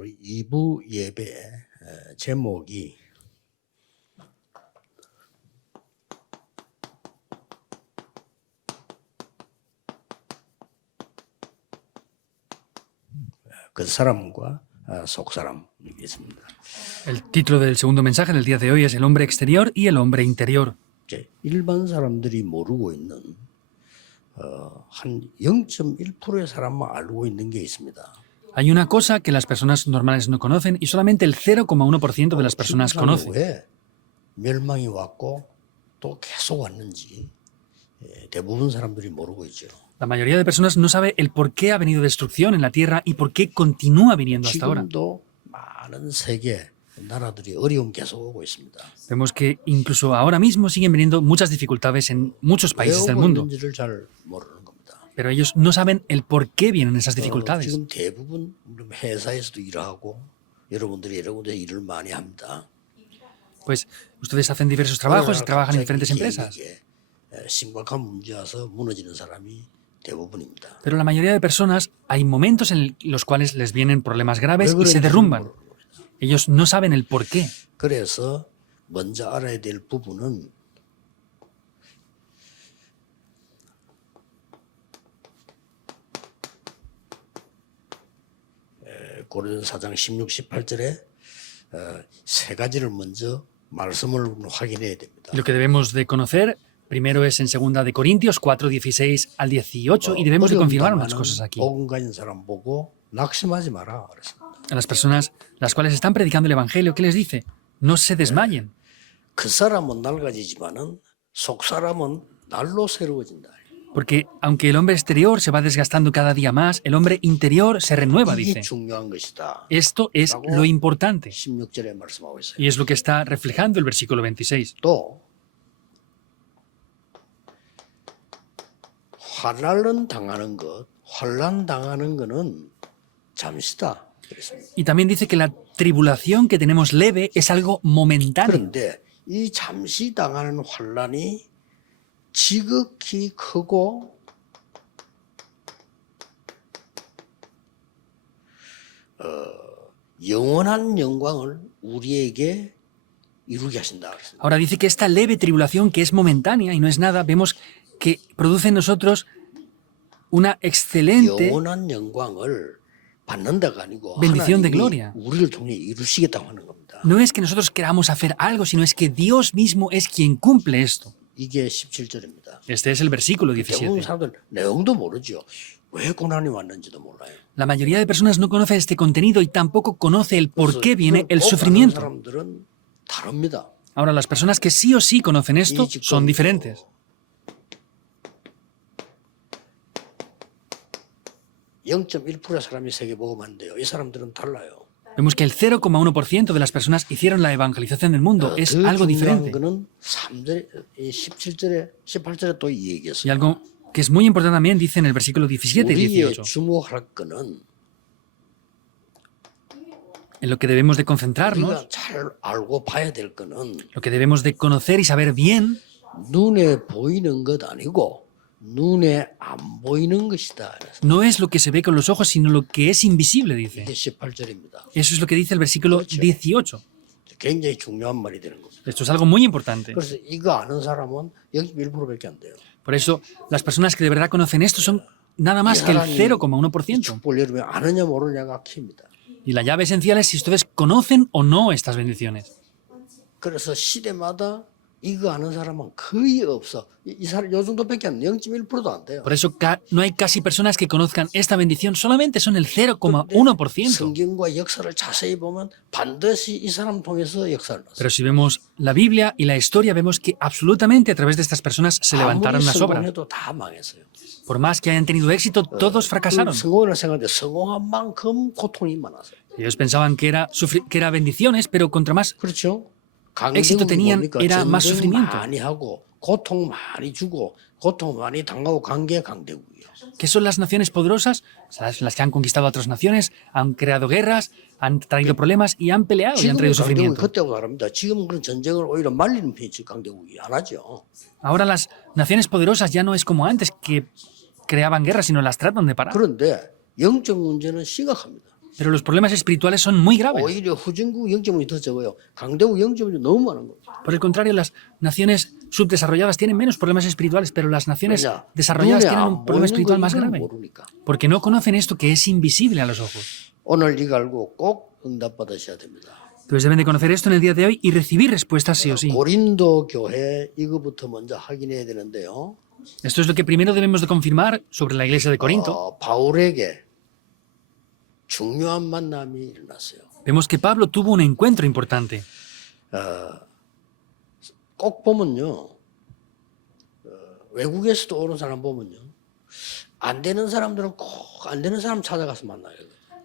우리 2부 예배 제목이 그 사람과 속 사람이겠습니다. El título del segundo mensaje del día de hoy es El hombre exterior y el hombre interior. 이제 일반 사람들이 모르고 있는 한 0.1%의 사람만 알고 있는 게 있습니다. Hay una cosa que las personas normales no conocen y solamente el 0,1% de las personas conocen. 왜 멸망이 왔고 또 계속 왔는지 대부분 사람들이 모르고 있죠. La mayoría de personas no sabe el por qué ha venido destrucción en la tierra y por qué continúa viniendo hasta ahora. 지금도 많은 세계 나라들이 어려움 계속 오고 있습니다. Vemos que incluso ahora mismo siguen viniendo muchas dificultades en muchos 왜 países del 오고 mundo, 있는지를 잘 모르는 겁니다. pero ellos no saben el por qué vienen esas dificultades. 지금 대부분 회사에서도 일하고 여러분들이 여러 군데 일을 많이 합니다. Pues ustedes hacen diversos trabajos y trabajan en diferentes empresas. 심각한 문제 와서 무너지는 사람이 대부분입니다. Pero la mayoría de personas, hay momentos en los cuales les vienen problemas graves 왜 y se 그런지 derrumban. 모르는 겁니다. Ellos no saben el por qué. 그래서 먼저 알아야 될 부분은 고린도서 4장 16, 18절에 세 가지를 먼저 말씀을 확인해야 됩니다. Lo que debemos de conocer primero es en 2 de Corintios 4, 16 al 18 y debemos de confirmar unas cosas aquí. 복음 가진 사람 보고 낙심하지 마라 그랬습니다. A las personas las cuales están predicando el Evangelio, ¿qué les dice? No se desmayen, 그 사람은 낡아지지만은 속 사람은 날로 새로워진다. porque aunque el hombre exterior se va desgastando cada día más, el hombre interior se renueva, 이게 dice. 중요한 것이다. Esto es lo importante 16절에 말씀하고 있어요. y es lo que está reflejando el versículo 26. 또 환난을 당하는 것, 환난 당하는 것은 잠시다. 그랬습니다. Y también dice que la tribulación que tenemos leve es algo momentáneo. 그런데 이 잠시 당하는 환난이 지극히 크고 영원한 영광을 우리에게 이루게 하신다. 그랬습니다. Ahora dice que esta leve tribulación, que es momentánea y no es nada, vemos que produce en nosotros una excelente 영원한 영광을 받는다가 아니고 bendición de 하나님이 gloria. 우리를 통해 이루시겠다고 하는 겁니다. No es que nosotros queramos hacer algo, sino es que Dios mismo es quien cumple esto. 이게 17절입니다. Este es el versículo 대부분 17. 사람들 내용도 모르죠. 왜 고난이 왔는지도 몰라요. La mayoría de personas no conoce este contenido y tampoco conoce el por 그래서 qué viene 이걸 el 꼭 아는 sufrimiento. 사람들은 다릅니다. Ahora, las personas que sí o sí conocen esto son diferentes. 0.1%의 사람이 세계 복음한대요. 이 사람들은 달라요. Vemos que el 0,1% de las personas hicieron la evangelización del mundo. Es 더 algo 중요한 diferente. 거는 3절, 17절에 18절에 또 이 Y 얘기했어요. algo que es muy importante también dice en el versículo 17 y 우리의 18. 주목할 거는 En lo que debemos de concentrarnos, 우리가 잘 알고 봐야 될 거는 lo que debemos de conocer y saber bien, 눈에 보이는 것 아니고 눈에 안 보이는 것이다. 그래서 no es lo que se ve con los ojos, sino lo que es invisible, dice. 이게 18절입니다. Eso es lo que dice el versículo 18. 굉장히 중요한 말이 되는 겁니다. Esto es algo muy importante. 그래서 이거 아는 사람은 0.1%밖에 안 돼요. Por eso, las personas que de verdad conocen esto son nada más que el 0,1%. 축복을 여러분이 아느냐 모르냐가 키입니다. Y la llave esencial es si ustedes conocen o no estas bendiciones. 그래서 시대마다 이거 아는 사람은 거의 없어. 이 사람 요 정도밖에 안 돼요. 0.1%도 안 돼요. Por eso no hay casi personas que conozcan esta bendición, solamente son el 0,1%. 성경과 역사를 자세히 보면 반드시 이 사람 통해서 역사를 났어요. Pero si vemos la Biblia y la historia, vemos que absolutamente a través de estas personas se levantaron 아무리 las obras. 성공해도 다 망했어요. Por más que hayan tenido éxito, todos fracasaron. 성공을 생각하는데 성공한 만큼 고통이 많았어요. Ellos pensaban que era bendiciones, pero contra más 그렇죠? éxito 강대국이 tenían, 뭡니까? era más 전쟁 sufrimiento. 많이 하고 고통 많이 주고 고통 많이 당하고 간 게 강대국이에요. ¿Qué son las naciones poderosas? O sea, las que han conquistado a otras naciones, han creado guerras, han traído problemas y han peleado y han 지금의 traído 강대국이 sufrimiento. 그때하고 다릅니다. 지금 그런 전쟁을 오히려 말리는 편이지 강대국이 안 하죠. Ahora las naciones poderosas ya no es como antes, que creaban guerras, sino las tratan de parar. 그런데 영적 문제는 심각합니다. Pero los problemas espirituales son muy graves. 오히려 후진국 영적문이 더 적어요. 강대국 영적문이 너무 많은 거죠. Por el contrario, las naciones subdesarrolladas tienen menos problemas espirituales, pero las naciones 왜냐? desarrolladas 눈에 tienen 안 un problema 보이는 espiritual 거 más 이걸 grave, 모르니까. porque no conocen esto que es invisible a los ojos. 오늘 이거 알고 꼭 응답받으셔야 됩니다. Entonces deben de conocer esto en el día de hoy y recibir respuestas sí o sí. 고린도 교회 이거부터 먼저 확인해야 되는데요. Esto es lo que primero debemos de confirmar sobre la iglesia de Corinto. 바울에게 중요한 만남이 일어났어요. Vemos que Pablo tuvo un encuentro importante. 꼭 보면요. 외국에서도 오는 사람 보면요. 안 되는 사람들은 꼭 안 되는 사람 찾아가서 만나요.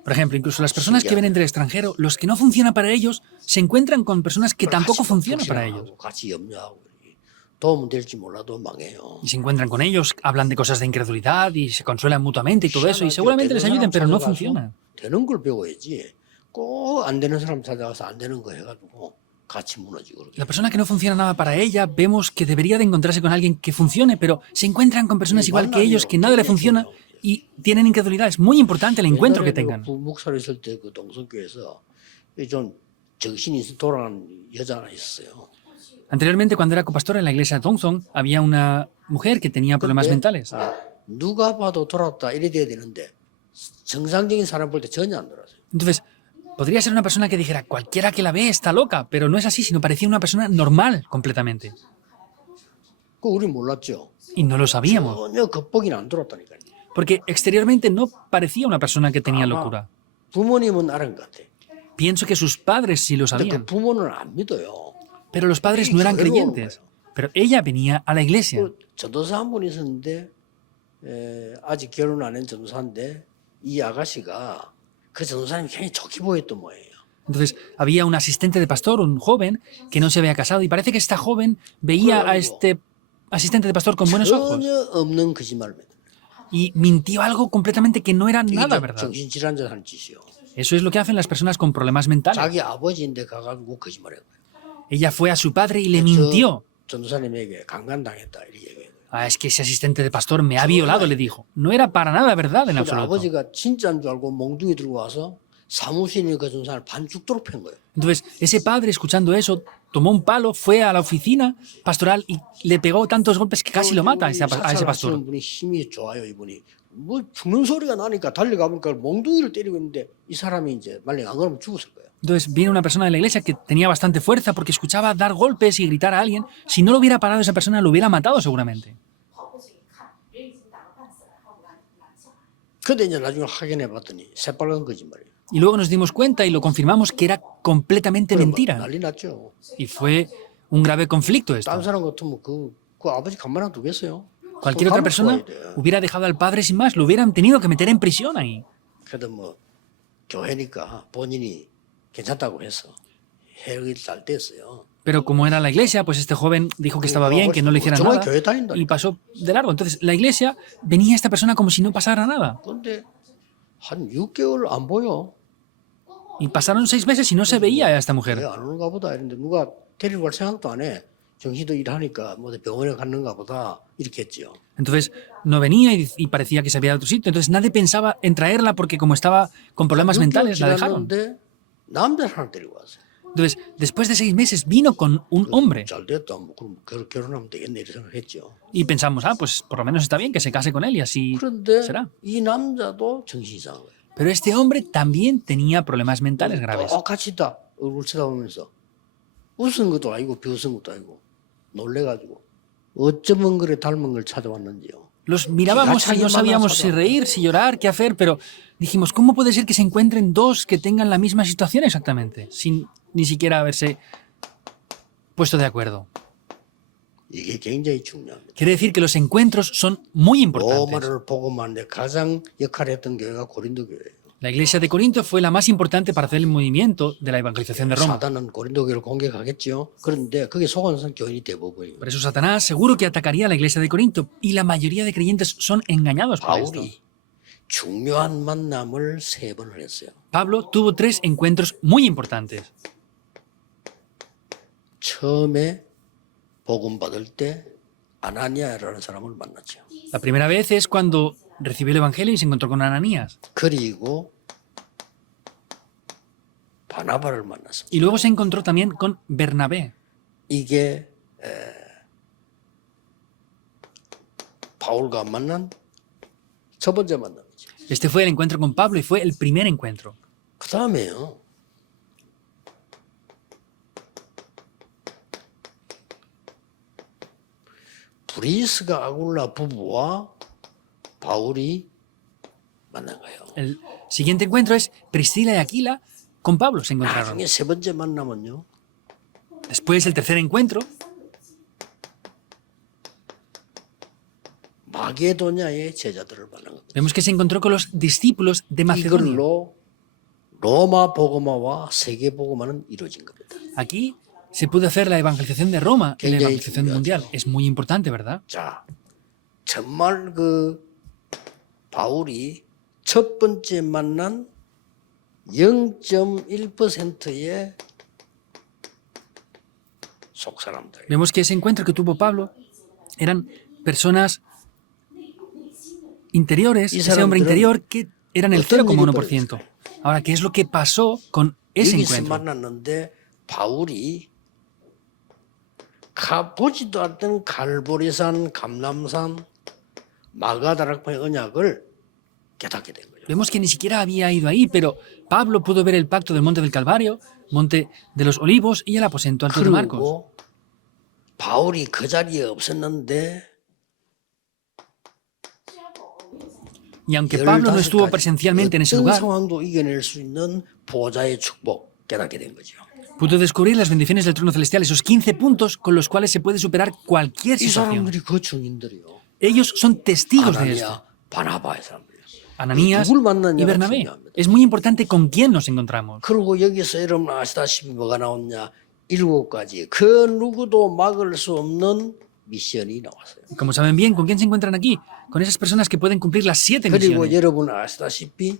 Por ejemplo, incluso las personas que vienen del extranjero, los que no funcionan para ellos, se encuentran con personas que tampoco funcionan para ellos. 같이 염려하고 도움 될지 몰라도 망해요. Y se encuentran con ellos, hablan de cosas de incredulidad y se consuelan mutuamente y todo eso, y seguramente les ayuden, pero no funciona. 되는 걸 배워야지. 꼭 안 되는 사람 찾아가서 안 되는 거 해가지고 같이 무너지고. La persona que no funciona nada para ella, vemos que debería de encontrarse con alguien que funcione, pero se encuentran con personas igual que ellos, que nada le funciona y tienen incredulidad. Es muy importante el encuentro que tengan. 목사로 있을 때 그 동성교회에서 좀 정신이 돌아간 여자 하나 있었어요. Anteriormente, cuando era copastor en la iglesia de Thompson, había una mujer que tenía problemas mentales. 누가 봐도 돌았다 이래 돼야 되는데 정상적인 사람 볼 때 전혀 안 돌아서요. Entonces, podría ser una persona que dijera, cualquiera que la ve está loca, pero no es así, sino parecía una persona normal completamente. 그거 우리 몰랐죠. Y no lo sabíamos, 전혀 겉보기는 안 돌았다니까요. porque exteriormente no parecía una persona que tenía locura. 부모님은 알은 것 같아. Pienso que sus padres sí lo 근데 그 sabían, 부모는 안 믿어요. pero los padres no eran creyentes. Pero ella venía a la iglesia. 그 전도사 한 분 있었는데 아직 결혼 안 한 전도사인데 이 아가씨가 그 전도사님 굉장히 좋게 보였던 모양이에요. Entonces, había un asistente de pastor, un joven, que no se había casado, y parece que esta joven veía a este asistente de pastor con buenos ojos. 전혀 없는 거짓말을 믿어요. Y mintió algo completamente que no era 이게 nada verdad. 정신질환자 하는 짓이요. Eso es lo que hacen las personas con problemas mentales. 자기 아버지인데 가가지고 거짓말해요. Ella fue a su padre y le mintió. 전도사님에게 강간당했다 이렇게 얘기해요. Ah, es que ese asistente de pastor me ha violado, le dijo. No era para nada verdad en 근데 absoluto. 아버지가 진짜인 줄 알고 몽둥이 들고 와서 사무실에 그 전도사를 반 죽도록 팬 거예요. Entonces, ese padre, escuchando eso, tomó un palo, fue a la oficina pastoral y le pegó tantos golpes que casi lo mata a ese pastor. 사찰하시는 분이 힘이 좋아요 이분이. 뭐 죽는 소리가 나니까 달려가 보니까 몽둥이를 때리고 있는데 이 사람이 이제 만약 안 그러면 죽었을 거예요. Entonces viene una persona de la iglesia que tenía bastante fuerza porque escuchaba dar golpes y gritar a alguien. Si no lo hubiera parado esa persona, lo hubiera matado seguramente. 근데 이제 나중에 확인해 봤더니 새빨간 거짓말이에요. Y luego nos dimos cuenta y lo confirmamos que era completamente mentira. 난리 났죠. Y fue un grave conflicto esto. 다른 사람 같으면 그 아버지 가만히 두겠어요. Cualquier otra persona hubiera dejado al padre sin más, lo hubieran tenido que meter en prisión ahí. 그래도 뭐 교회니까 본인이 괜찮다고 해서 해결이 잘 됐어요. Pero como era la iglesia, pues este joven dijo que estaba bien, que no le hicieran 정말 nada 교회 다닌다니까. y pasó de largo. Entonces la iglesia venía esta persona como si no pasara nada. 근데 한 6개월 안 보여. Y pasaron 6 meses y no se veía a esta 왜 mujer. 안 오는가 보다 이랬는데 누가 데리고 갈 생각도 안 해. 정신도 일하니까 뭐 병원에 갔는가 보다 이렇게 했죠. Entonces no venía y parecía que se había ido a otro sitio. Entonces nadie pensaba en traerla porque como estaba con problemas mentales, la dejaron. 지났는데 남자 하나 데리고 왔어요. Entonces, después de 6 meses vino con un hombre 잘 됐다. 뭐 그럼 결혼하면 되겠네 이렇게 생각했죠. y pensamos, pues por lo menos está bien que se case con él y así 그런데 será. 이 남자도 정신이 이상한 거예요. Pero este hombre también tenía problemas mentales graves. 똑같이 다 얼굴 쳐다보면서 웃은 것도 아니고 비웃은 것도 아니고 놀래가지고 어쩌면 그래 닮은 걸 찾아왔는지요. Los mirábamos y no sabíamos si reír, si llorar, qué hacer, pero dijimos, ¿cómo puede ser que se encuentren dos que tengan la misma situación exactamente? Sin ni siquiera haberse puesto de acuerdo. 이게 굉장히 중요합니다. Quiere decir que los encuentros son muy importantes. 로마를 복음하는데 가장 역할을 했던 교회가 고린도 교회예요. La iglesia de Corinto fue la más importante para hacer el movimiento de la evangelización de Roma. 사단은 고린도 교회를 공격하겠죠. 그런데 그게 속아서 교인이 대부분이에요. Por eso Satanás seguro que atacaría a la iglesia de Corinto y la mayoría de creyentes son engañados por esto. 바울이 중요한 만남을 3번을 했어요. Pablo tuvo 3 encuentros muy importantes. 처음에 복음 받을 때 아나니아라는 사람을 만났죠. La primera vez es cuando recibió el evangelio y se encontró con Ananías. 그리고 바나바를 만났습니다. Y luego se encontró también con Bernabé. 이게 바울과 만난 첫 번째 만남이죠. Este fue el encuentro con Pablo y fue el primer encuentro. 그 다음에요. 브리스가 아굴라 부부와 바울이 만난 거예요. El siguiente encuentro es Priscila y Aquila con Pablo se encontraron. 나중에 세 번째 만남은요. Después el tercer encuentro 마게도냐의 제자들을 만난 겁니다. vemos que se encontró con los discípulos de Macedonia. 이걸로 로마 복음화와 세계 복음화는 이루어진 겁니다. Aquí se pudo hacer la evangelización de Roma y la 굉장히 evangelización 중요하죠. mundial. Es muy importante, ¿verdad? 자, 정말 그 바울이 첫 번째 만난 0.1%의 속 사람들. Vemos que ese encuentro que tuvo Pablo eran personas interiores, Y ese hombre 사람들은 interior que eran el 어떤 일이 0,1%. Ahora, ¿qué es lo que pasó con ese 여기서 encuentro? 만났는데 바울이 보지도 않던 갈보리산, 감람산, 마가다락방의 언약을 깨닫게 된 거죠. Vemos que ni siquiera había ido ahí, pero Pablo pudo ver el pacto del monte del Calvario, monte de los olivos y el aposento alto de Marcos. 그리고 바울이 그 자리에 없었는데 Y aunque Pablo no estuvo 15가지 presencialmente en ese 어떤 lugar, 상황도 이겨낼 수 있는 보좌의 축복 깨닫게 된 거죠. pudo descubrir las bendiciones del trono celestial, esos 15 puntos con los cuales se puede superar cualquier 이 situación. 사람들이 그 증인들이요. Ellos son testigos de esto. 아나니아, 바나바의 사람들이요. Ananías 누굴 y 만났냐가 Bernabé. 중요합니다. Es muy importante con quién nos encontramos. 그리고 여기서 여러분 아시다시피 뭐가 나왔냐? 7가지. 그 누구도 막을 수 없는 미션이 나왔어요. Como saben bien, ¿con quién se encuentran aquí? Con esas personas que pueden cumplir las 7 그리고 misiones. 여러분 아시다시피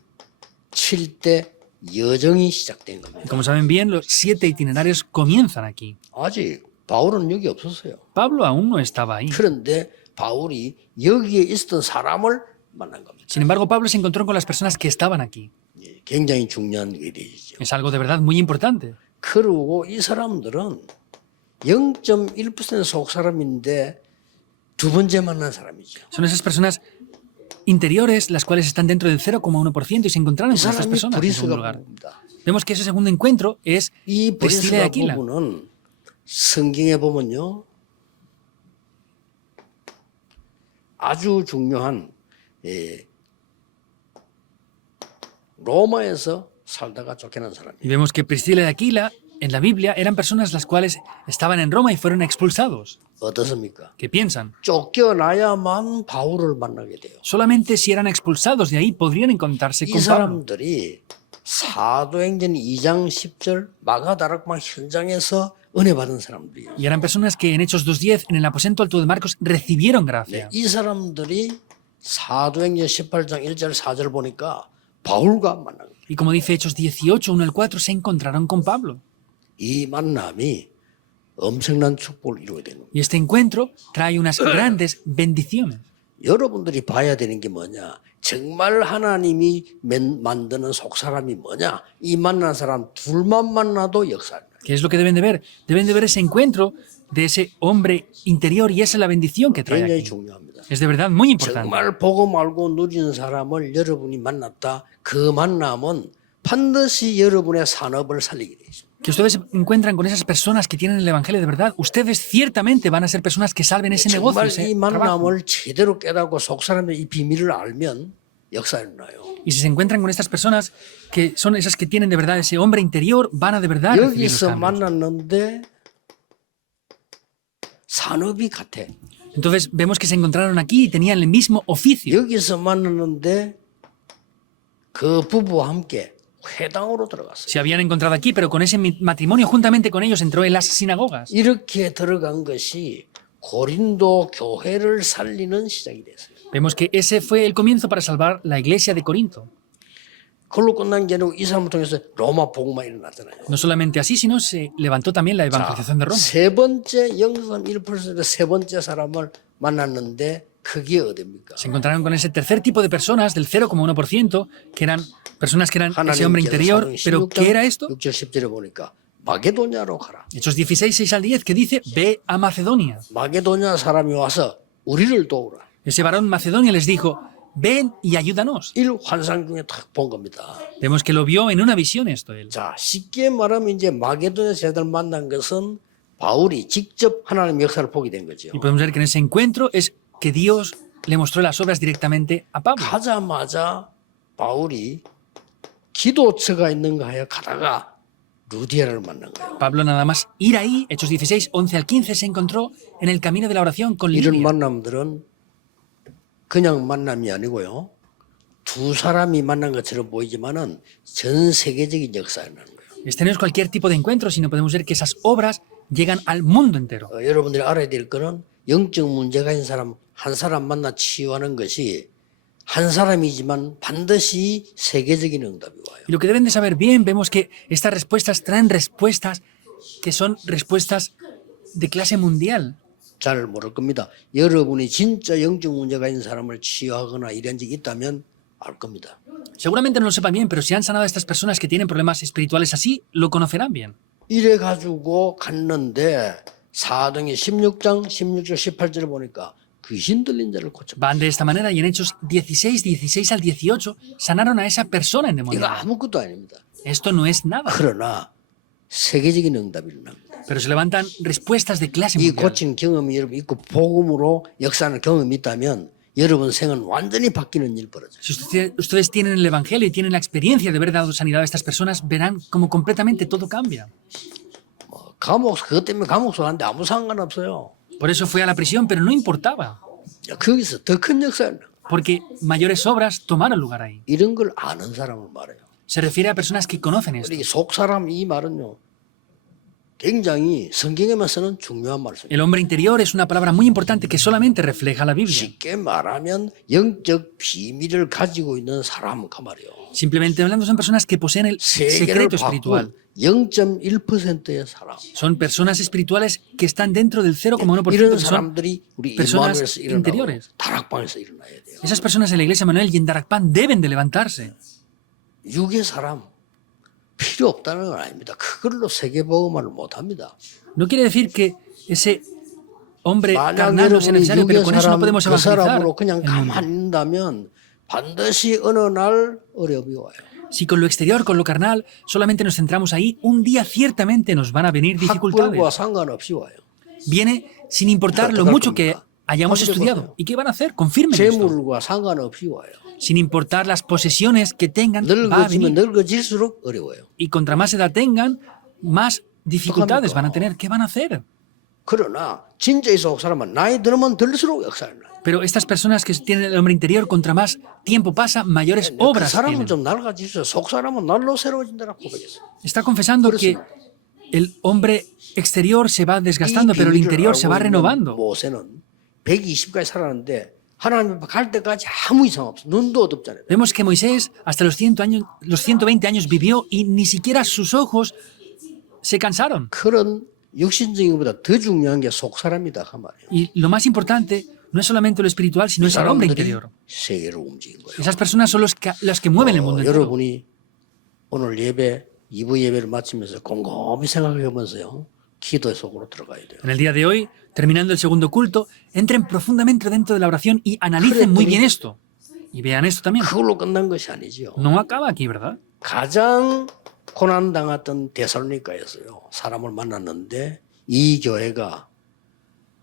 7대 여정이 시작된 겁니다. Como saben bien, los 7 itinerarios comienzan aquí. 아직 바울은 여기 없었어요. Pablo aún no estaba ahí. 그런데 바울이 여기에 있었던 사람을 만난 겁니다. Sin embargo, Pablo se encontró con las personas que estaban aquí. 예, 굉장히 중요한 일이죠. Es algo de verdad muy importante. 그리고 이 사람들은 0.1% 속 사람인데 두 번째 만난 사람이죠. Son esas personas interiores las cuales están dentro del 0,1% y se encontraron 이 con estas 사람이 personas en segundo 브리스가 lugar. 부부입니다. Vemos que ese segundo encuentro es 이 Priscila y 브리스가 Aquila. 부부는 성경에 보면요. 아주 중요한 로마에서 살다가 쫓겨난 Y 사람이에요. vemos que Priscila y Aquila en la Biblia eran personas las cuales estaban en Roma y fueron expulsados. 어떻습니까? ¿Qué piensan? 쫓겨나야만 바울을 만나게 돼요. Solamente si eran expulsados de ahí podrían encontrarse 이 con Pablo. 사람들이 사도행전 2장 10절 마가다락방 현장에서 은혜 받은 사람들이에요. Y eran personas que en Hechos 2.10, en el aposento alto de Marcos, recibieron gracia. 이 사람들이 사도행전 18장 1절 4절 보니까 바울과 만난 거예요. Y como dice Hechos 18, 1 al 4, se encontraron con Pablo. 이 만남이 엄청난 축복을 이루게 되는 거예요. Y este encuentro trae unas grandes bendiciones. 여러분들이 봐야 되는 게 뭐냐? 정말 하나님이 만드는 속사람이 뭐냐? 이 만난 사람 둘만 만나도 역사를. ¿Qué es lo que deben de ver? Deben de ver ese encuentro de ese hombre interior y esa es la bendición que trae 굉장히 aquí. 중요합니다. Es de verdad muy importante. 정말 보고 말고 누리는 사람을 여러분이 만났다. 그 만남은 반드시 여러분의 산업을 살리게 되어 있습니다. Que ustedes se encuentran con esas personas que tienen el Evangelio de verdad, ustedes ciertamente van a ser personas que salven ese negocio, 정말 ese 이 trabajo. 만남을 제대로 깨닫고 속사람의 이 비밀을 알면 역사가 일어나요. Y si se encuentran con estas personas que son esas que tienen de verdad ese hombre interior, van a de verdad recibir los 여기서 cambios. 만났는데 산업이 같아. Entonces vemos que se encontraron aquí y tenían el mismo oficio. 여기서 만났는데 그 부부와 함께 회당으로 들어갔어요. Se habían encontrado aquí, pero con ese matrimonio juntamente con ellos entró en las sinagogas. 이렇게 들어간 것이 고린도 교회를 살리는 시작이 됐어요. Vemos que ese fue el comienzo para salvar la iglesia de Corinto. 그걸로 끝난 게 아니고 이 사람을 통해서 로마 복음화 일어났잖아요. No solamente así, sino se levantó también la evangelización de Roma. 세 번째 0.1%의 세 번째 사람을 만났는데 그게 어딥니까? Se encontraron con ese tercer tipo de personas, del 0,1%, que eran personas que eran ese hombre interior. ¿Pero qué era esto? 6절 10절에 보니까 마게도냐로 가라. Hechos 16, 6 al 10, que dice, ve a Macedonia. 마게도냐 사람이 와서 우리를 도우라. Ese varón Macedonia les dijo, ven y ayúdanos. 일 환상 중에 딱 본 겁니다. Vemos que lo vio en una visión esto él. 자, 쉽게 말하면 이제 마게도냐 제자들 만난 것은 바울이 직접 하나님의 역사를 보게 된 거죠. Y podemos ver que en ese encuentro es que Dios le mostró las obras directamente a Pablo. 가자마자 바울이 기도처가 있는가 하여 가다가 루디아를 만난 거예요. Pablo nada más ir ahí, Hechos 16, 11 al 15, se encontró en el camino de la oración con 이런 Lidia. 만남들은 그냥 만남이 아니고요. 두 사람이 만난 것처럼 보이지만은 전 세계적인 역사라는 거예요. Este no es cualquier tipo de encuentro, sino podemos ver que esas obras llegan al mundo entero. 여러분들이 알아야 될 거는 영적 문제가 있는 사람 한 사람 만나 치유하는 것이 한 사람이지만 반드시 세계적인 응답이 와요. Y lo que deben de saber bien, vemos que estas respuestas traen respuestas que son respuestas de clase mundial. 잘 모를 겁니다. 여러분이 진짜 영적 문제가 있는 사람을 치유하거나 이런 적이 있다면 알 겁니다. Seguramente no lo sepan bien, pero si han sanado a estas personas que tienen problemas espirituales así, lo conocerán bien. 이래 가지고 갔는데 사도행전 16장 16절 18절을 보니까 귀신 들린 자를 고쳐. Van de esta manera y en Hechos 16, 16 al 18 sanaron a esa persona 이거 endemoniada. 아무것도 아닙니다. Esto no es nada, 그러나 세계적인 응답이 일어납니다. pero se levantan respuestas de clase 이 mundial. 고친 경험이 여러분 있고 복음으로 역사하는 경험이 있다면 여러분 생은 완전히 바뀌는 일 벌어져요. Si ustedes tienen el Evangelio y tienen la experiencia de haber dado sanidad a estas personas, verán cómo completamente todo cambia. 감옥 그것 때문에 감옥 소환데 아무 상관없어요. Por eso fue a la prisión, pero no importaba, 거기서 더 큰 역사는 porque mayores obras tomaron lugar ahí. 이런 걸 아는 사람을 말해요. Se refiere a personas que conocen esto. 우리 속 사람 이 말은요. 굉장히 성경에만 쓰는 중요한 말씀이에요. El hombre interior es una palabra muy importante que solamente refleja la Biblia. 쉽게 말하면 영적 비밀을 가지고 있는 사람 그 말이에요. Simplemente hablando, son personas que poseen el 세계를 secreto espiritual. 바꾼 0.1%의 사람. Son personas espirituales que están dentro del 0,1%, 이런 que son 사람들이 우리 personas 이마누엘에서 일어나고 interiores. 다락방에서 일어나야 돼요. Esas personas en la iglesia Manuel y en Darakpan deben de levantarse. 육의 사람 필요 없다는 건 아닙니다. 그걸로 세계복음화를 못합니다. No quiere decir que ese hombre 만약 carnal no sea 여러분이 necesario, pero 육의 con eso no 사람 podemos 그 evangelizar. 사람으로 그냥 el mundo. 가만히 있는다면 반드시 어느 날 어려움이 와요. Si con lo exterior, con lo carnal, solamente nos centramos ahí, un día ciertamente nos van a venir 학벌과 dificultades. 상관없이 와요. Viene sin importar lo mucho que hayamos estudiado. ¿Y qué van a hacer? Confirmen esto. 재물과 상관없이 와요. Sin importar las posesiones que tengan, va a 늙어지면 venir. 늙어질수록 어려워요. Y contra más edad tengan, más dificultades van a tener. ¿Qué van a hacer? 그러나 진짜의 속 사람은 나이 들면 들수록 역사를 나요. Pero estas personas que tienen el hombre interior, contra más tiempo pasa, mayores 그 obras 사람은 tienen. 좀 낡아지죠. 속 사람은 날로 새로워진다고 고백했어요. Está confesando que el hombre exterior se va desgastando, pero el interior se va renovando. 모세는 120까지 살았는데 하나님 앞에 갈 때까지 아무 이상 없어. 눈도 어둡잖아요. Vemos que Moisés hasta los 100 años, los 120 años vivió y ni siquiera sus ojos se cansaron. 그런 육신적인 것보다 더 중요한 게 속 사람이다 그 말이에요. Y lo más importante no es solamente lo espiritual, sino es el hombre 사람들이 interior. 세계를 움직인 거예요. Esas personas son las que mueven el mundo entero. 여러분이 오늘 예배 2부 예배를 마치면서 곰곰이 생각해보면서요. 기도의 속으로 들어가야 돼요. En el día de hoy, terminando el segundo culto, entren profundamente dentro de la oración y analicen muy bien esto. Y vean esto también. 그걸로 끝난 것이 아니죠. No acaba aquí, ¿verdad? 가장 고난당했던 데살로니가였어요. 사람을 만났는데 이 교회가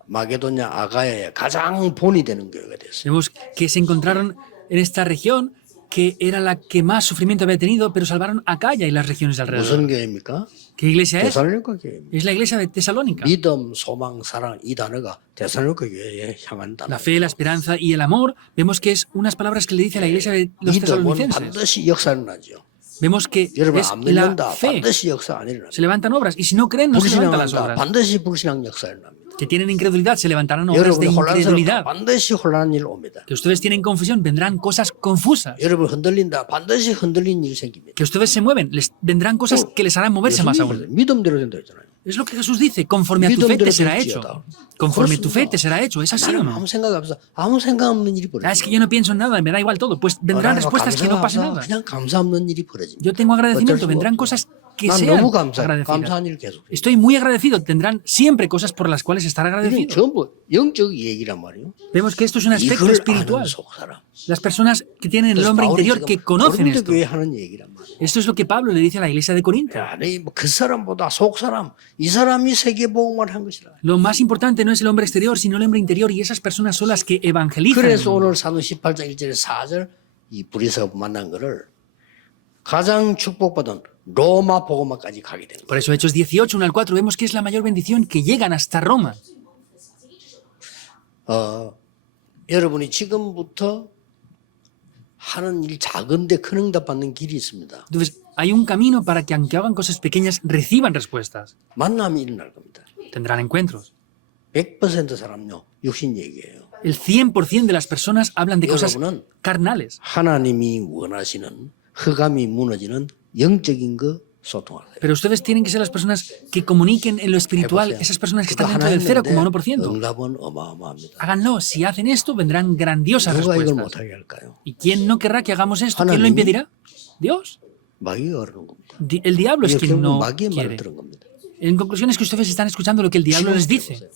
마게도냐 아가야의 가장 본이 되는 교회가 됐어요. Vemos que se encontraron en esta región que era la que más sufrimiento había tenido, pero salvaron a Acaya y las regiones de alrededor. 무슨 교회입니까? ¿Qué iglesia es? 데살로니가 교회입니다. Es la iglesia de Tesalónica. 믿음, 소망, 사랑 이 단어가 데살로니가 교회에 향한 단어. La fe, la esperanza y el amor, vemos que es unas palabras que le dice a la iglesia de los 믿음은 tesalonicenses. 반드시 역사는 나죠. Vemos que 여러분 es 안 la 믿는다. fe. 반드시 역사 안 일어납니다. Se levantan obras y si no creen, no se levantan las 불신앙한다. obras. 반드시 불신앙 역사 일어납니다. Que tienen incredulidad, se levantarán obras de 여러분이 혼란스럽다. incredulidad. 반드시 혼란한 일 옵니다. Que ustedes tienen confusión, vendrán cosas confusas. 여러분 흔들린다. 반드시 흔들린 일 생깁니다. Que ustedes se mueven, les vendrán cosas que les harán moverse más aún. 믿음대로 된다 했잖아요. Es lo que Jesús dice, conforme a tu fe te será hecho. Conforme tu fe te será hecho. ¿Es así o 나는 no? 아무 생각 없어. 아무 생각 없는 일이 벌어져. Ah, es que yo no pienso en nada, me da igual todo. Pues vendrán respuestas que no pase nada. 그냥 감사 없는 일이 벌어집니다. Yo tengo agradecimiento, 어쩔 수가 vendrán 없죠. cosas que 난 sean 너무 감사해. agradecidas. 감사한 일 계속. Estoy muy agradecido, tendrán siempre cosas por las cuales estar 이건 agradecido. 전부 영적 얘기란 말이에요. Vemos que esto es un aspecto 이걸 espiritual. 아는 속사람. Las personas que tienen el 그래서 hombre 바울이 interior 지금 que conocen 고린도 esto. 교회 하는 얘기란 말이에요. Esto es lo que Pablo le dice a la iglesia de Corinto. 아니 뭐그 사람보다 속사람 이 사람이 세계복음을 한 것이라. Lo más importante no es el hombre exterior, sino el hombre interior, y esas personas son las que evangelizan. el 그래서 mundo. 오늘 사도 18장 1절에 4절 이 브리스가 만난 거를 가장 축복받은 로마 복음화까지 가게 되는 거예요. Por eso Hechos 18, 1 al 4, vemos que es la mayor bendición que llegan hasta Roma. 여러분이 지금부터 하는 일 작은데 큰 응답 받는 길이 있습니다. Entonces, hay un camino para que aunque hagan cosas pequeñas, reciban respuestas. 만남이 일어날 겁니다. Tendrán encuentros. 100% 사람요 육신 얘기예요. El 100% de las personas hablan de cosas 여러분은 carnales. 하나님이 원하시는 흑암이 무너지는 영적인 거 소통하세요. Pero ustedes tienen que ser las personas que comuniquen en lo espiritual, esas personas que 그거 están 하나 dentro del 했는데 0,1%. 응답은 어마어마합니다. Háganlo. Si hacen esto, vendrán grandiosas 누가 이걸 respuestas. 못하게 할까요? ¿Y quién no querrá que hagamos esto? ¿Quién lo 하나님이- impedirá? Dios. 마귀가 그러는 겁니다. El diablo es 이게 quien 결국 no 마귀의 말을 quiere. 들은 겁니다. En conclusión es que ustedes están escuchando lo que el diablo les dice.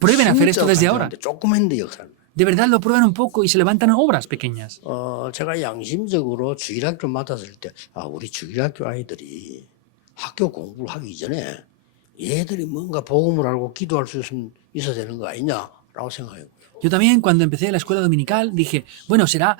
Prueben a hacer esto desde ahora. 조금 했는데 역사는. De verdad lo prueban un poco y se levantan obras pequeñas. 제가 양심적으로 주일학교 맡았을 때, 우리 주일학교 아이들이 학교 공부를 하기 전에 얘들이 뭔가 복음을 알고 기도할 수 있어야 되는 거 아니냐라고 생각해요. Yo también cuando empecé la escuela dominical dije, bueno, será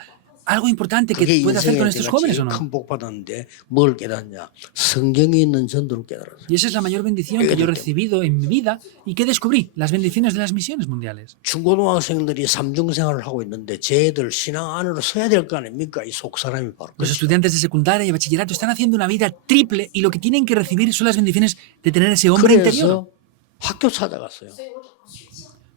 algo importante que 그게 pueda hacer 인생에 con estos 내가 jóvenes o 제일 no. 큰 복 받았는데 뭘 깨닫냐? 성경에 있는 전도를 깨달았어요. Y esa es la mayor bendición que yo he recibido en mi vida y que descubrí, las bendiciones de las misiones mundiales. 중고등학생들이 삼중생활을 하고 있는데 쟤들 신앙 안으로 서야 될 거 아닙니까? 이 속사람이 바로. Los estudiantes de secundaria y bachillerato están haciendo una vida triple y lo que tienen que recibir son las bendiciones de tener ese hombre interior. 그래서 학교 찾아갔어요.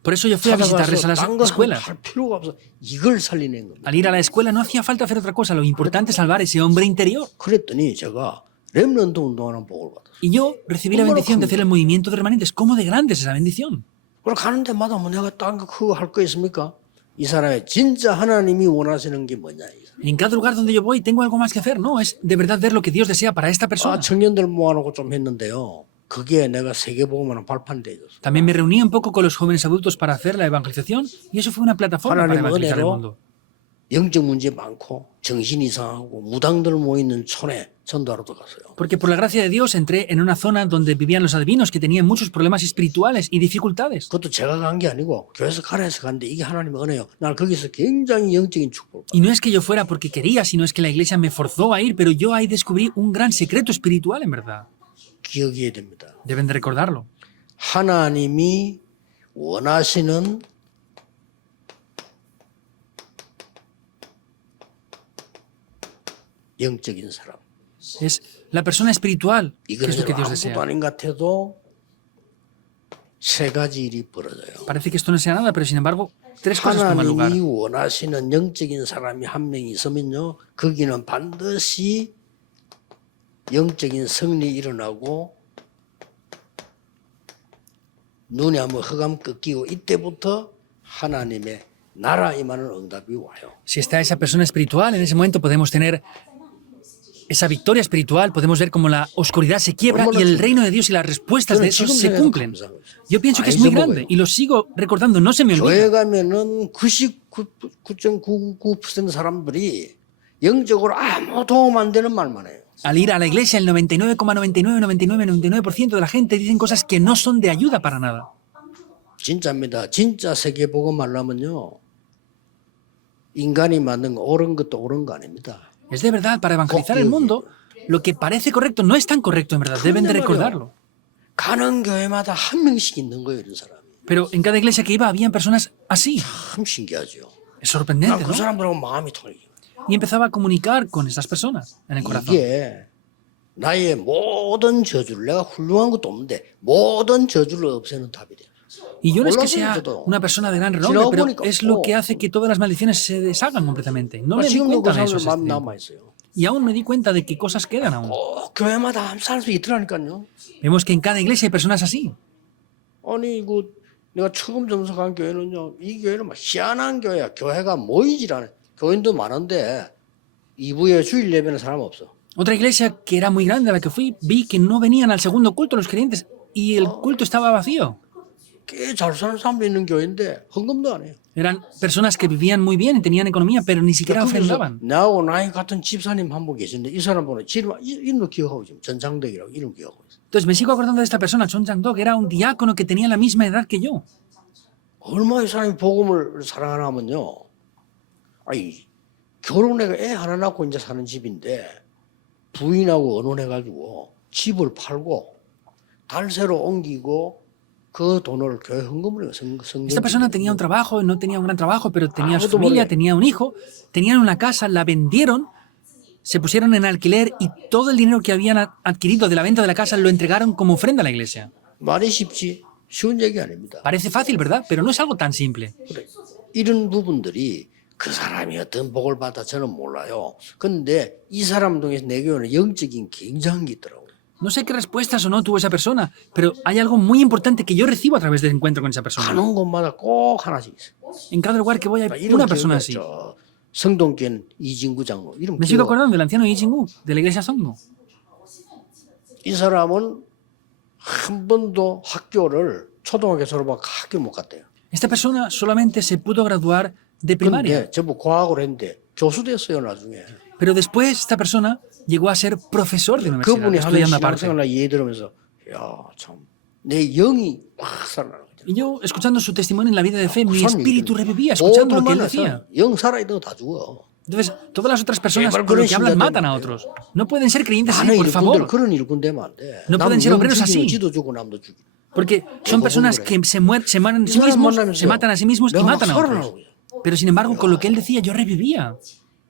Por eso yo fui a visitarles a las 딴거 escuelas. 할 필요가 없어. 이걸 살리는 겁니다. Al ir a la escuela no hacía falta hacer otra cosa, lo importante es salvar ese hombre interior. 그랬더니 제가 렘넌트 운동하는 복을 받았어요. Y yo recibí la bendición de hacer el movimiento de remanentes. ¿Cómo de grande es esa bendición? 그걸 가는 데마다 뭐 내가 딴 거 그거 할 거 있습니까? 이 사람의 진짜 하나님이 원하시는 게 뭐냐. En cada lugar donde yo voy tengo algo más que hacer, ¿no? Es de verdad ver lo que Dios desea para esta persona. 청년들 모아놓고 좀 했는데요. 그게 내가 세계복음화는 발판돼 있었어요. También me reuní un poco con los jóvenes adultos para hacer la evangelización y eso fue una plataforma para 하나님 evangelizar el 은혜로 mundo. 영적 문제 많고 정신 이상하고 무당들 모이는 촌에 전도하러 들어갔어요. Porque por la gracia de Dios entré en una zona donde vivían los adivinos que tenían muchos problemas espirituales y dificultades. 그것도 제가 간 게 아니고 교회에서 가라 해서 갔는데 이게 하나님의 은혜요. 난 거기서 굉장히 영적인 축복을 받았어요. Y no es que yo fuera porque quería, sino es que la iglesia me forzó a ir, pero yo ahí descubrí un gran secreto espiritual en verdad. 기억해야 됩니다. Deben de recordarlo. 하나님이 원하시는 영적인 사람. Es la persona espiritual, que 이거는 es lo que Dios 아무것도 desea. 아닌 것 같아도 세 가지 일이 벌어져요. Parece que esto no sea nada, pero sin embargo, tres cosas toman lugar. 하나님이 원하시는 영적인 사람이 한 명 있으면요, 거기는 반드시 영적인 승리 일어나고 눈에 한번 흑암 꺾이고 이때부터 하나님의 나라 임하는 응답이 와요. Si está esa persona espiritual, en ese momento podemos tener esa victoria espiritual, podemos ver cómo la oscuridad se quiebra y el reino de Dios y las respuestas de eso se cumplen. Yo pienso que es muy grande y lo sigo recordando, no se me 교회 olvida. 가면은 99.99% 사람들이 영적으로 아무 도움 안 되는 말만 해요. Al ir a la iglesia, el 99,999999% de la gente dicen cosas que no son de ayuda para nada. 진짜입니다. 진짜 세계복음 하려면요, 인간이 만든 거 옳은 것도 옳은 거 아닙니다. Es de verdad, para evangelizar el mundo, lo que parece correcto no es tan correcto en verdad, deben de recordarlo. 가는 교회마다 한 명씩 있는 거예요, 이런 사람이. Pero en cada iglesia que iba habían personas así. 참 신기하죠. Es sorprendente, 그 ¿no? 사람들하고 마음이 통해요. Y empezaba a comunicar con estas personas en el corazón. 이게 나의 모든 저주를, 내가 훌륭한 것도 없는데 모든 저주를 없애는 답이 돼요. Y yo no es que sea una persona de gran renombre, pero es lo que hace que todas las maldiciones se deshagan completamente. No me di 지금도 그 cuenta de eso. 사람들 마음 남아 있어요. Y aún me di cuenta de que cosas quedan aún. 꼭 교회마다 한 사람씩 있더라니까요. Vemos que en cada iglesia hay personas así. 아니 내가 처음 점석한 교회는요. 이 교회는 막 희한한 교회야. 교회가 모이질 않아. 교인도 많은데 2부에 주일 예배는 사람 없어. Otra iglesia que era muy grande a la que fui, vi que no venían al segundo culto los creyentes y el culto estaba vacío. 꽤 잘 사는 사람도 있는 교회인데 헌금도 안 해요. Eran personas que vivían muy bien y tenían economía, pero ni siquiera 거기서 ofrendaban. 나하고 나이 같은 집사님 한 분 계신데 이 사람 보면 이름도 기억하고 지금 전창덕이라고 이름 기억하고 있어. Entonces me sigo acordando de esta persona, Chon Chang-dok, era un diácono que tenía la misma edad que yo. 얼마나 이 사람이 복음을 사랑하나 하면요. 아니 결혼해가 애 하나 낳고 이제 사는 집인데 부인하고 언혼해가지고 집을 팔고 달새로 옮기고 그 돈을 교회 헌금을 해요. Esta persona tenía un trabajo, no tenía un gran trabajo, pero tenía su Abuelo familia, Morgan. tenía un hijo, tenían una casa, la vendieron, se pusieron en alquiler y todo el dinero que habían adquirido de la venta de la casa lo entregaron como ofrenda a la iglesia. 말이 쉽지 쉬운 얘기 아닙니다. Parece fácil, ¿verdad? Pero no es algo tan simple. 그래. 이런 부분들이 그 사람이 어떤 복을 받아 저는 몰라요. 근데 이 사람 중에서 내 교회는 영적인 굉장한 게 있더라고요. No sé qué respuestas o no tuvo esa persona, pero hay algo muy importante que yo recibo a través del encuentro con esa persona. 가는 곳마다 꼭 하나씩 있어요. En cada lugar que voy hay 이름 una persona así. 기억나죠. 성동교는 이진구 장로 이름 Me sigo 기억. acordando del anciano Yi Jing-gu, de la iglesia Songno. 이 사람은 한 번도 학교를 초등학교 졸업하고 학교 못 갔대요. Esta persona solamente se pudo graduar de primaria, 근데 전부 과학을 했는데 교수 됐어요 나중에. pero después esta persona llegó a ser profesor de universidad, 그분이 하는 estudiando aparte. 신앙생활 예의 들으면서 야참내 영이 확 살아나는 거죠. Y yo, escuchando su testimonio en la vida de fe, mi 무슨 espíritu 얘기를 revivía escuchando lo que él 모두만 decía. 해서 영 살아있는 거 다 죽어. Entonces, todas las otras personas 제발 con lo 그런 que hablan 신자들 matan a 말이에요. otros. No pueden ser creyentes así, 나는 por 일꾼들 favor. 그런 일꾼 되면 안 돼. No pueden ser obreros así. 지도 주고 남도 주고. Porque son personas que se mueren a sí mismos, se matan a sí mismos y matan a otros. Pero sin embargo, con lo que él decía, yo revivía.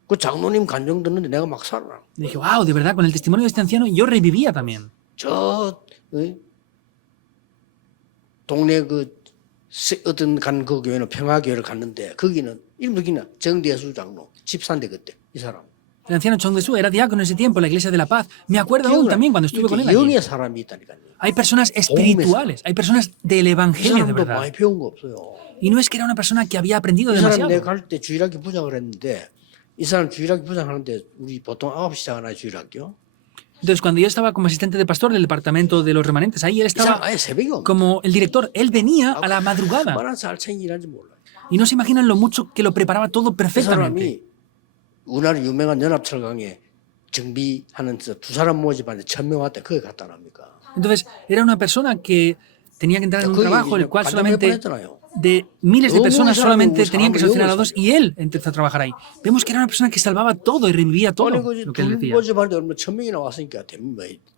그 장로님 간증 듣는데 내가 막 살아나. Y dije, wow, de verdad, con el testimonio de este anciano, yo revivía también. 저 동네 어떤 간 그 교회는 평화교회를 갔는데 거기는 이름도 정대수 장로 집사인데 그때 이 사람. El anciano Chong Desu era diácono en ese tiempo en la iglesia de la paz. Me acuerdo aún también cuando estuve con él allí. 영의 사람이 있다니까요. Hay personas espirituales, hay personas del 이 evangelio de 사람도 verdad. 많이 배운 거 없어요. Y no es que era una persona que había aprendido 이 사람 demasiado. 내가 갈 때 주일학교 부장을 했는데 이 사람 주일학교 부장하는데 우리 보통 9시 시작하나요 주일학교? Entonces, cuando yo estaba como asistente de pastor del departamento de los remanentes, ahí él 이 사람 estaba 아예 새벽에 없는 como el director. Él venía a la madrugada. 얼마나 잘 챙기는지 몰라요. Y no se imaginan lo mucho que lo preparaba todo 이 perfectamente. 사람이 우리나라 유명한 연합철강에 정비하는 두 사람 모집하는데 1000명 왔대. 그게 갖다 납니까? Entonces, era una persona que tenía que entrar en un 거기 trabajo el cual 반장 몇 번 solamente 했잖아요. de miles de 너무 personas 이상하고 solamente tenían que 사람을 seleccionar a 영어로 dos y él empezó a trabajar ahí. Vemos que era una persona que salvaba todo y revivía todo 아니 lo que él 둘 decía. 모집하는데 얼마 1000명이나 왔으니까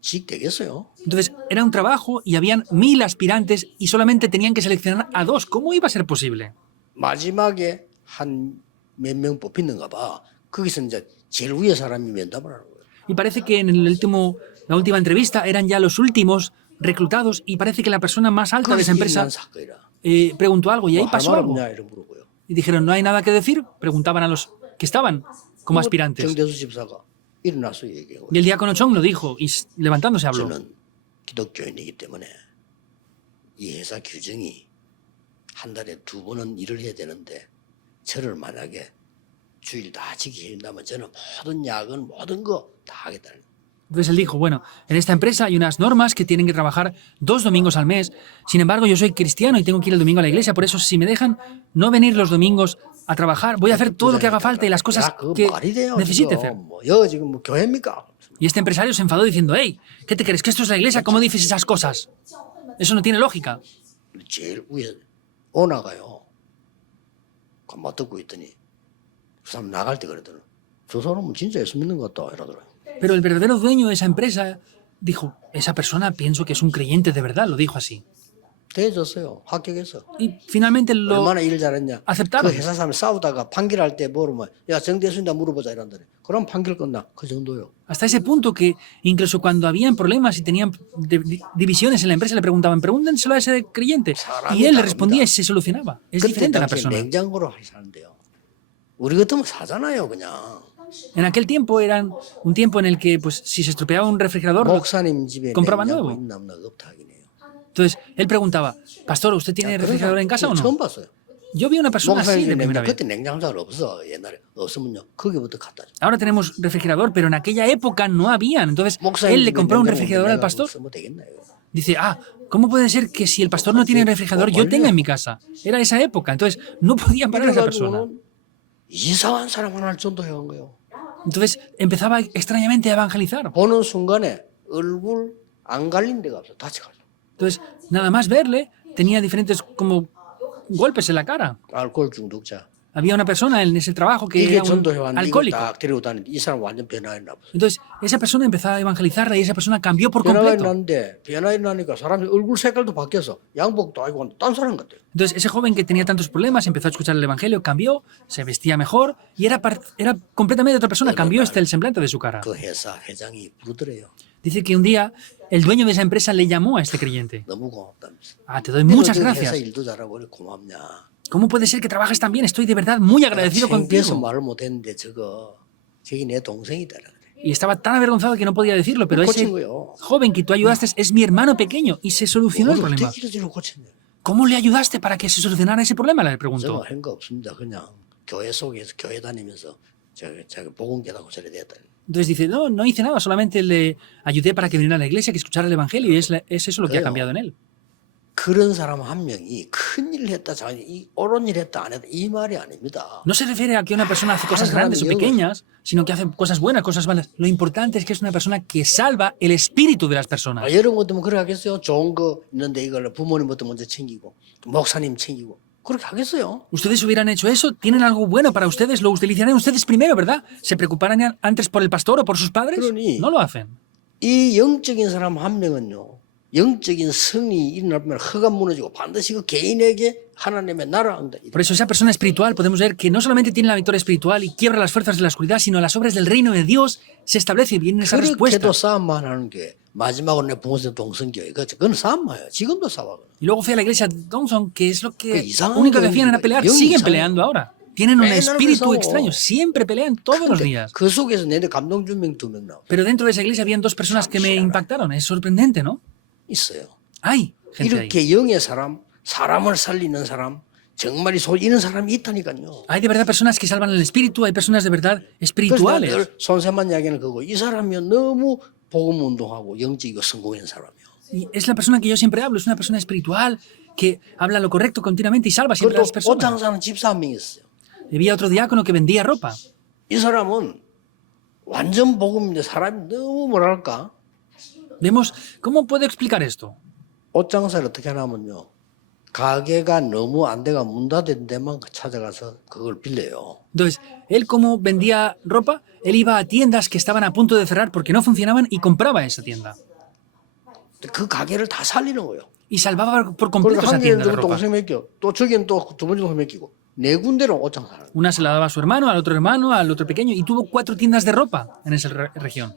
직 되겠어요? Entonces, era un trabajo y habían 1000 aspirantes y solamente tenían que seleccionar a dos. ¿Cómo iba a ser posible? 마지막에 한 몇 명 뽑히는가 봐. 거기서 이제 제일 위에 사람이 면담을 하는 거예요. Y parece que en la última entrevista eran ya los últimos reclutados y parece que la persona más alta de esa empresa 일어난 사건이라. preguntó algo y ahí 뭐 할 pasó 말 algo. 없냐 이런 물어보고요. Y dijeron, ¿no hay nada que decir? Preguntaban a los que estaban como aspirantes. 정대수 집사가 일어나서 얘기해요. Y el diácono Chong lo dijo y levantándose habló. 저는 기독교인이기 때문에 이 회사 규정이 한 달에 2번은 일을 해야 되는데 저를 만약에 주일 다 지키게 한다면 저는 모든 야근 모든 거 다 하겠다는 거예요. Entonces él dijo, bueno, en esta empresa hay unas normas que tienen que trabajar 2 domingos al mes. Sin embargo, yo soy cristiano y tengo que ir el domingo a la iglesia. Por eso, si me dejan no venir los domingos a trabajar, voy a hacer todo lo que haga falta y las cosas 야, 그거 que 말이 돼요, necesite 지금. hacer. 여기 지금 뭐 교회입니까? Y este empresario se enfadó diciendo, hey, ¿qué te crees? ¿Que esto es la iglesia? ¿Cómo dices esas cosas? Eso no tiene lógica. 제일 위에 오나가요. 그만 듣고 있더니 그 사람 나갈 때 그러더라고요. 저 사람은 진짜 예수 믿는 것 같다 이러더라고요. Pero el verdadero dueño de esa empresa dijo, esa persona pienso que es un creyente de verdad, lo dijo así. 대해줬어요. 합격했어. Y finalmente lo 얼마나 일 잘했냐. aceptaron. 그 회사 사람 싸우다가 판결할 때 물으면 야 정대수인다 물어보자 이런다네. 그럼 판결 끝나. 그 정도요. Hasta ese punto que incluso cuando habían problemas y tenían divisiones en la empresa le preguntaban, pregúntenselo a ese creyente. Y él le respondía y se solucionaba. Es 그때 diferente a la 당시에 persona. 냉장고로 할 사는데요. 우리 같으면 사잖아요 그냥. En aquel tiempo era un tiempo en el que, pues, si se estropeaba un refrigerador, lo 목사님 집에 compraba 냉장고 nuevo. 있나 없나 없다 하긴 해요. Entonces, él preguntaba, Pastor, ¿usted tiene refrigerador en casa o no? 처음 봤어요. Yo vi a una persona así 목사님 de 집에 primera vez. 그때 냉장고가 없어. 옛날에 없으면요. 거기부터 갖다 줘. Ahora tenemos refrigerador, pero en aquella época no habían. Entonces, 목사님 él le 집에 compró un 냉장고 refrigerador al 내가 pastor. 쓰면 되겠나 이거. Dice, ¿cómo puede ser que si el pastor no tiene refrigerador, yo tenga en mi casa? Era esa época, entonces no podían parar a esa persona. 그래가지고는 이상한 사람 하나를 전도해온 거예요. Entonces empezaba extrañamente a evangelizar. 보는 순간에 얼굴 안 갈린 데가 없어. 다쳐가지고. Entonces, nada más verle, tenía diferentes como golpes en la cara. 알코올 중독자. Había una persona en ese trabajo que 이게 era un 전도해왔는데 이걸 alcohólico. 딱 데리고 다니는데 이 사람 완전 변화했나 보죠. Entonces, esa persona empezaba a evangelizarla y esa persona cambió por 변화가 completo. 났는데 변화가 나니까 사람이 얼굴 색깔도 바뀌어서 양복도 아니고 딴 사람 같아요. Entonces, ese joven que tenía tantos problemas empezó a escuchar el evangelio, cambió, se vestía mejor y era completamente otra persona. Cambió el semblante de su cara. 그 회사 회장이 부르더래요. Dice que un día el dueño de esa empresa le llamó a este creyente. 너무 고맙다면서. Te doy muchas 회사 gracias. 일도 잘하고 그래 고맙냐. ¿Cómo puede ser que trabajes tan bien? Estoy de verdad muy agradecido 창피해서 contigo. 말을 못했는데 저기 내 동생이다. Y estaba tan avergonzado que no podía decirlo, pero ese 고친 거요. joven que tú ayudaste es mi hermano pequeño y se solucionó el problema. 어떻게 고쳤냐. ¿Cómo le ayudaste para que se solucionara ese problema? Le preguntó. 제가 한 거 없습니다. 그냥 교회 속에서 교회 다니면서 제가 복음 깨닫고 저래 됐다. Entonces dice, no hice nada, solamente le ayudé para que viniera a la iglesia, que escuchara el evangelio y es eso lo que ha cambiado en él. 그런 사람 한 명이 큰 일을 했다, 옳은 일 했다, 안 했다 이 말이 아닙니다. No se refiere a que una persona hace cosas grandes o pequeñas, sino que hace cosas buenas, cosas malas. Lo importante es que es una persona que salva el espíritu de las personas. 여러분 같으면 그렇게 하겠어요? 좋은 거 있는데 이걸 부모님부터 먼저 챙기고 목사님 챙기고 그렇게 하겠어요? ¿Ustedes hubieran hecho eso? ¿Tienen algo bueno para ustedes? ¿Lo utilizarían ustedes primero, verdad? ¿Se preocuparan antes por el pastor o por sus padres? No lo hacen. 이 영적인 사람 한 명은요. 영적인 성이 일어나면 허가 무너지고 반드시 그 개인에게 하나님의 나라 한다. Por eso esa persona espiritual podemos ver que no solamente tiene la victoria espiritual y quiebra las fuerzas de la oscuridad, sino las obras del reino de Dios se establece y vienen esas respuestas. 그렇게도 싸움만 하는 게 마지막으로 내 부모님 동성교회 그건 싸움이에요. 지금도 싸워. Y luego fui a la iglesia de Dawson, que es lo que 이상한 único que hacían era pelear. 영이 Siguen 이상해요. peleando ahora. Tienen un 맨날 espíritu 싸워. extraño. Siempre pelean todos los días. 그 속에서 내내 감동 준 명 2명 나와 Pero dentro de esa iglesia habían dos personas que me impactaron. Es sorprendente, ¿no? 있어요. Hay gente ahí. 이렇게 영의 사람, 사람을 살리는 사람, 정말 이런 사람이 있다니까요. Hay de verdad personas que salvan el espíritu, hay personas de verdad 그래서 espirituales. 늘 손세만 이야기는 그거. 이 사람이 너무 복음 운동하고 영적이고 성공한 사람이요. Y es la persona que yo siempre hablo, es una persona espiritual que habla lo correcto continuamente y salva siempre a 그것도 las personas. 옷장사는 집사 한 명 있어요. Había otro diácono que vendía ropa. 이 사람은 완전 복음인데 사람이 너무 뭐랄까 Vemos, ¿cómo puedo explicar esto? 옷장사를 어떻게 하냐면요. 가게가 너무 안 돼가 문 닫은 데만 찾아가서 그걸 빌려요. Entonces, él como vendía ropa, él iba a tiendas que estaban a punto de cerrar porque no funcionaban y compraba esa tienda. 그 가게를 다 살리는 거예요. Y salvaba por 그래서 completo esa 한 tienda de 개는 ropa. 동생 맡겨, 또 저기는 또 두 번째 동생 맡기고 네 군데로 옷장사 하는 거예요. Una se la daba a su hermano, al otro pequeño, y tuvo 4 tiendas de ropa en esa región.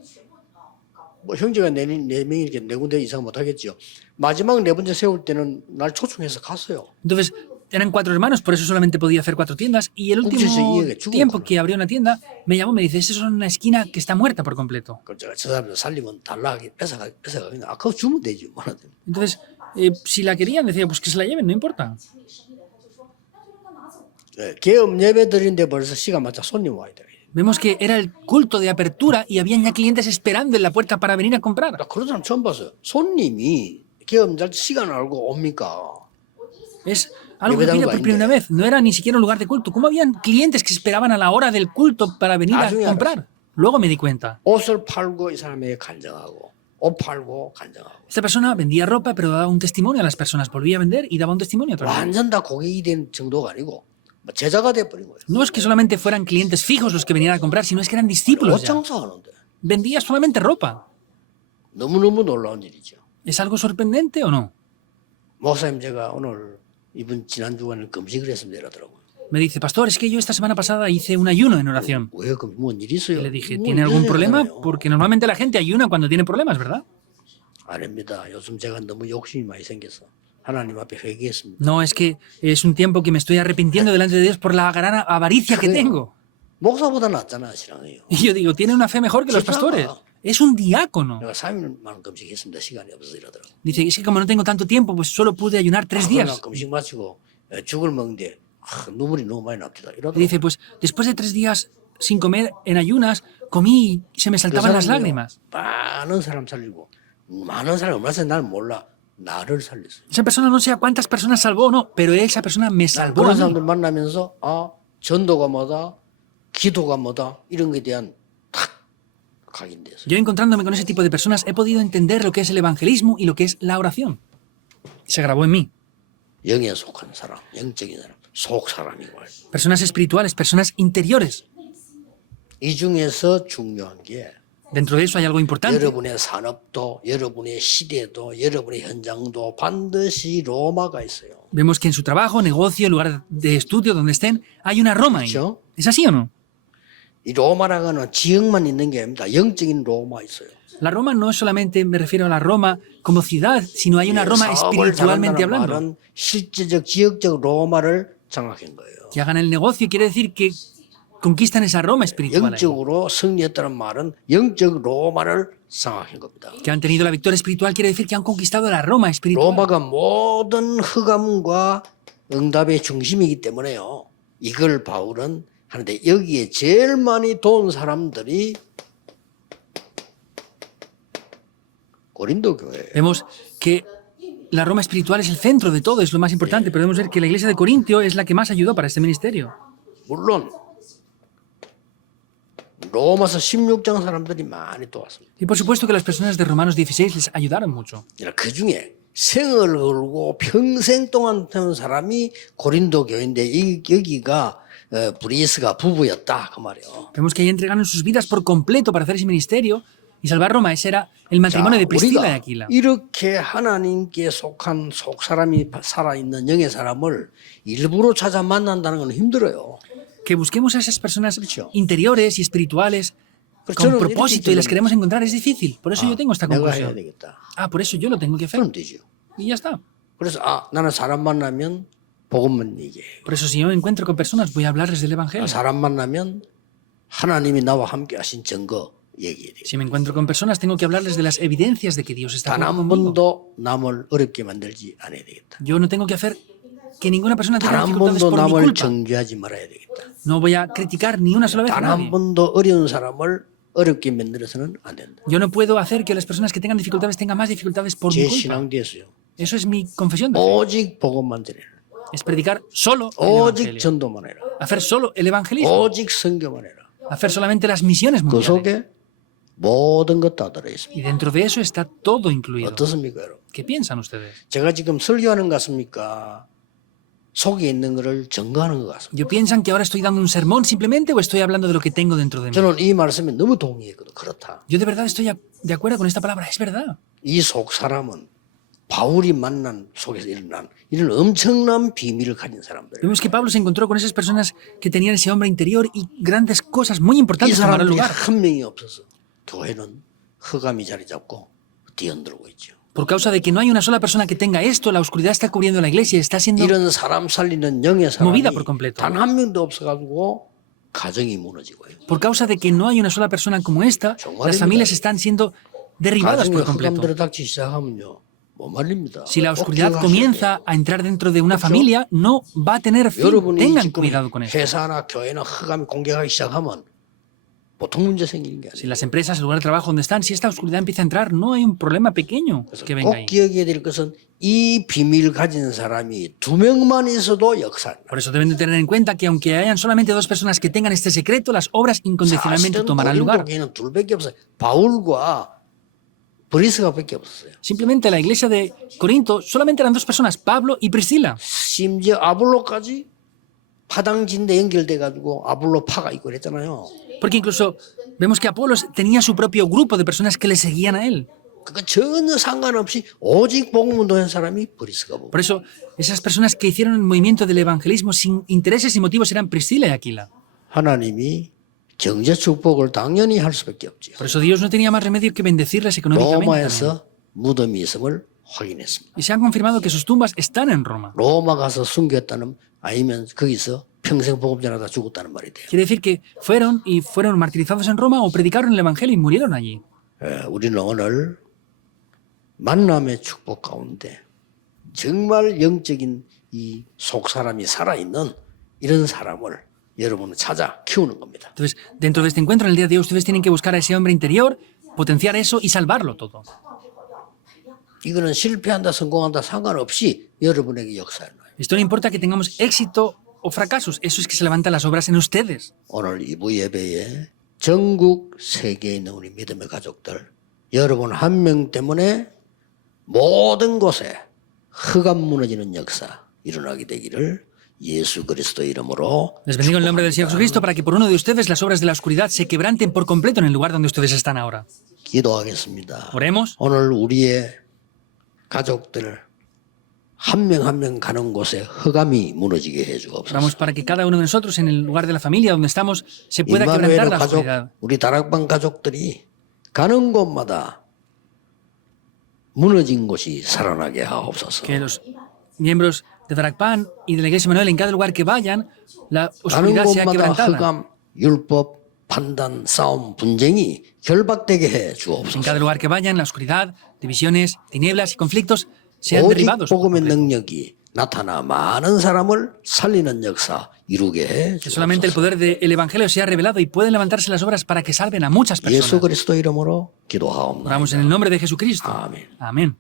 뭐 형제가 네 명이 이렇게 네 군데 이상 못 하겠죠. 마지막 네 번째 세울 때는 날 초청해서 갔어요. Entonces, eran 4 hermanos, por eso solamente podía hacer 4 tiendas. Y el último tiempo que abrió una tienda, me llamó, me dice, esa es una esquina que está muerta por completo. 그럼 제가 저 사람들 살리면 달라하게 뺏어가면 아까 주면 되지 뭐. Entonces, si la querían, decía, pues que se la lleven, no importa. 개업 예배 드리는데 벌써 시간 맞자 손님 와야 돼. Vemos que era el culto de apertura y habían ya clientes esperando en la puerta para venir a comprar. 나 그런 사람 처음 봤어요. 손님이 개업 잘 시간 알고 옵니까? Es algo que vi por primera vez. No era ni siquiera un lugar de culto. ¿Cómo habían clientes que esperaban a la hora del culto para venir a comprar? Luego me di cuenta. 옷을 팔고 이 사람에게 간증하고 옷 팔고 간증하고. Esta persona vendía ropa, pero daba un testimonio a las personas. Volvía a vender y daba un testimonio a otra vez. 완전 다 고객이 된 정도가 아니고 제자가 돼버린 거예요. No es que solamente fueran clientes fijos los que venían a comprar, sino es que eran discípulos ya. 옷장사하는데 Vendía solamente ropa. 너무너무 놀라운 일이죠. ¿Es algo sorprendente o no? 목사님 제가 오늘 이번 지난 주간에 금식을 했습니다 이러더라고요. Me dice, pastor, es que yo esta semana pasada hice un ayuno en oración. 왜 그럼 뭔 일이 있어요? Y le dije, 뭐 ¿tiene algún 일이 problema? 있어요? Porque normalmente la gente ayuna cuando tiene problemas, ¿verdad? 아닙니다. 요즘 제가 너무 욕심이 많이 생겨서 하나님 앞에 회개했습니다. No, es que es un tiempo que me estoy arrepintiendo delante de Dios por la gran avaricia que tengo. 목사보다 낫잖아, 신앙이요. Y yo digo, tiene una fe mejor que los pastores. Es un diácono. 내가 3일만 금식했습니다. 시간이 없어서 이러더라고. Dice, es que como no tengo tanto tiempo, pues solo pude ayunar 3 días. 금식 마치고 죽을 먹는데 눈물이 너무 많이 납니다. Y 이러더라고. dice, pues después de 3 días sin comer en ayunas, comí y se me saltaban las lágrimas. 많은 사람 살리고 많은 사람이 얼마나 난 몰라. 나를 살렸어요. Esa persona no sé a cuántas personas salvó o no, pero esa persona me 난 salvó 그런 a mí. 사람들 만나면서 전도가 뭐다, 기도가 뭐다 이런 것에 대한 탁 각인돼서. Yo encontrándome con ese tipo de personas he podido entender lo que es el evangelismo y lo que es la oración. Se grabó en mí. 영에 속한 사람, 영적인 사람, 속 사람이고. Personas espirituales, personas interiores. 이 중에서 중요한 게 Dentro de eso hay algo importante. 여러분의 산업도, 여러분의 시대도, 여러분의 현장도 반드시 로마가 있어요. Vemos que en su trabajo, negocio, lugar de estudio, donde estén, hay una Roma ahí. 그렇죠? ¿Es así o no? 이 로마라는 거는 지역만 있는 게 아닙니다. 영적인 로마 있어요. La Roma no solamente me refiero a la Roma como ciudad, sino hay una Roma 사업을 espiritualmente 잘한다는 hablando. 말은 실제적 지역적 로마를 장악한 거예요. Que hagan el negocio quiere decir que conquistan esa Roma espiritual ahí. 영적으로 승리했다는 말은 영적 로마를 장악한 겁니다. Que han tenido la victoria espiritual quiere decir que han conquistado la Roma espiritual. 로마가 모든 흑암과 응답의 중심이기 때문에요. 이걸 바울은 하는데 여기에 제일 많이 도운 사람들이 고린도 교회예요. Vemos que la Roma espiritual es el centro de todo, es lo más importante, pero debemos ver que la iglesia de Corintio es la que más ayudó para este ministerio. 물론 로마서 16장 사람들이 많이 도왔습니다. Y por supuesto que las personas de Romanos 16 les ayudaron mucho. 그 중에 생을 걸고 평생 동안 태운 사람이 고린도 교회인데 여기가 브리스가 부부였다 그 말이에요. Vemos que ahí entregaron sus vidas por completo para hacer ese ministerio y salvar Roma. Ese era el matrimonio de Priscila y Aquila. 이렇게 하나님께 속한 속 사람이 살아있는 영의 사람을 일부러 찾아 만난다는 건 힘들어요. Que busquemos a esas personas 그렇죠. interiores y espirituales 저는 con 이렇게 propósito y las 생각해요. queremos encontrar es difícil. Por eso yo tengo esta 내가 해야 conclusión. 되겠다. Ah, por eso yo lo tengo que hacer. 그럼 되죠. Y ya está. 그래서 나는 사람 만나면 복음만 얘기해요. Por eso si yo me encuentro con personas voy a hablarles del Evangelio. 사람 만나면 하나님이 나와 함께 하신 증거 얘기해야 돼요. Si me encuentro con personas tengo que hablarles de las evidencias de que Dios está 단 한 conmigo. 번도 남을 어렵게 만들지 않아야 되겠다. Yo no tengo que hacer que ninguna persona 단 tenga 한 dificultades 번도 por mi 남을 culpa. 정죄하지 말아야 되겠다. No voy a criticar ni una sola vez a 단 한 nadie. 번도 어려운 사람을 어렵게 만들어서는 안 된다. Yo no puedo hacer que las personas que tengan dificultades tengan más dificultades por mi 제 culpa. 신앙 됐어요. Eso es mi confesión de fe. 오직 복음만 전해라. Es predicar solo el 오직 Evangelio. 전도만 해라. Hacer solo el evangelismo. 오직 선교만 해라. Hacer solamente las misiones 그 mundiales. 속에 모든 것 다 들어있습니다. Y dentro de eso está todo incluido. 어떻습니까, 여러분? ¿Qué piensan ustedes? 제가 지금 설교하는 것 같습니까? 속에 있는 것을 증거하는 것 같습니다. ¿Yo piensan que ahora estoy dando un sermón simplemente o estoy hablando de lo que tengo dentro de mí? 저는 이 말씀에 너무 동의했거든. 그렇다. Yo de verdad estoy de acuerdo con esta palabra. Es verdad. 이 속 사람은 바울이 만난 속에서 일어난 이런 엄청난 비밀을 가진 사람들. Vemos que Pablo se encontró con esas personas que tenían ese hombre interior y grandes cosas muy 이 importantes tomaron 사람들이 lugar. 한 명이 없어서 교회는 흑암이 자리 잡고 뒤흔들고 있죠. Por causa de que no hay una sola persona que tenga esto, la oscuridad está cubriendo la iglesia y está siendo 이런 사람 살리는 영의 사람이 movida por completo. 단 한 명도 없어가지고 가정이 무너지고요. Por causa de que no hay una sola persona como esta, las familias están siendo derribadas 가정에 por 흑암 completo. 들어닥치기 시작하면요. 못 말립니다. Si la 꼭 oscuridad 기억하셔야 comienza a entrar dentro de una familia, no va a tener fin. 여러분이 Tengan 지금 cuidado con eso. 회사나 교회나 흑암이 공격하기 시작하면 보통 문제 생기는 게 Si 아니에요. las empresas, el lugar de trabajo donde están, si esta oscuridad empieza a entrar, no hay un problema pequeño que venga 꼭 ahí. 기억해야 될 것은 이 비밀 가진 사람이 2명만 있어도 역사한다. Por eso deben de tener en cuenta que aunque hayan solamente 2 personas que tengan este secreto, las obras incondicionalmente 사실은 tomarán lugar. 고린도교회는 둘밖에 없어요. 바울과 브리스가밖에 없었어요. Simplemente la iglesia de Corinto solamente eran 2 personas, Pablo y Priscila. 심지어 아볼로까지 파당진대 연결돼 가지고 아볼로 파가 있고 그랬잖아요. Porque incluso vemos que Apolos tenía su propio grupo de personas que le seguían a él. 그러니까 전혀 상관없이 오직 복음운동한 사람이 브리스가 보고 Por eso, esas personas que hicieron el movimiento del evangelismo sin intereses y motivos eran Priscila y Aquila. 하나님이 경제 축복을 당연히 할 수밖에 없지요. Por eso Dios no tenía más remedio que bendecirles económicamente. también. 로마에서 무덤이 있음을 확인했습니다. Y se han confirmado que sus tumbas están en Roma. 로마 가서 순교했다는 아니면 거기서 평생 복음 전하다 죽었다는 말이 돼요. Quiere decir que fueron martirizados en Roma o predicaron el Evangelio y murieron allí. 우리는 오늘 만남의 축복 가운데 정말 영적인 이 속 사람이 살아있는 이런 사람을 여러분은 찾아 키우는 겁니다. Entonces, dentro de este encuentro, en el día de hoy, ustedes tienen que buscar a ese hombre interior, potenciar eso y salvarlo todo. 이거는 실패한다 성공한다 상관없이 여러분에게 역사를 놔요. Esto no importa que tengamos éxito o fracasos, eso es que se levantan las obras en ustedes. 오늘 2부 예배에 전국 세계에 있는 우리 믿음의 가족들 여러분 한 명 때문에 모든 곳에 흑암 무너지는 역사 일어나게 되기를 예수 그리스도 이름으로 Les bendigo en el nombre del Señor Jesucristo para que por uno de ustedes las obras de la oscuridad se quebranten por completo en el lugar donde ustedes están ahora. 기도하겠습니다. Oremos. 오늘 우리의 가족들 한 명 한 명 가는 곳에 흑암이 무너지게 해주옵소서. Oramos para que cada uno de nosotros en el lugar de la familia donde estamos se pueda 임마누엘 quebrantar la 가족, oscuridad. 우리 다락방 가족들이 가는 곳마다 무너진 곳이 살아나게 하옵소서. Que los miembros de Darakpan y de la Iglesia Manuel en cada lugar que vayan, la 가는 oscuridad sea 곳마다 quebrantada. 흑암, 율법, 판단, 싸움, 분쟁이 결박되게 해 En 주옵소서. cada lugar que vayan, la oscuridad, divisiones, tinieblas y conflictos sean 오직 derribados. por 복음의 completo. 능력이 나타나 많은 사람을 살리는 역사 이루게 해 Que solamente el 주옵소서. poder del Evangelio sea revelado y pueden levantarse las obras para que salven a muchas 예수 personas. 그리스도 이름으로 기도하옵나이다. Oramos en el nombre de Jesucristo. 아멘. Amén.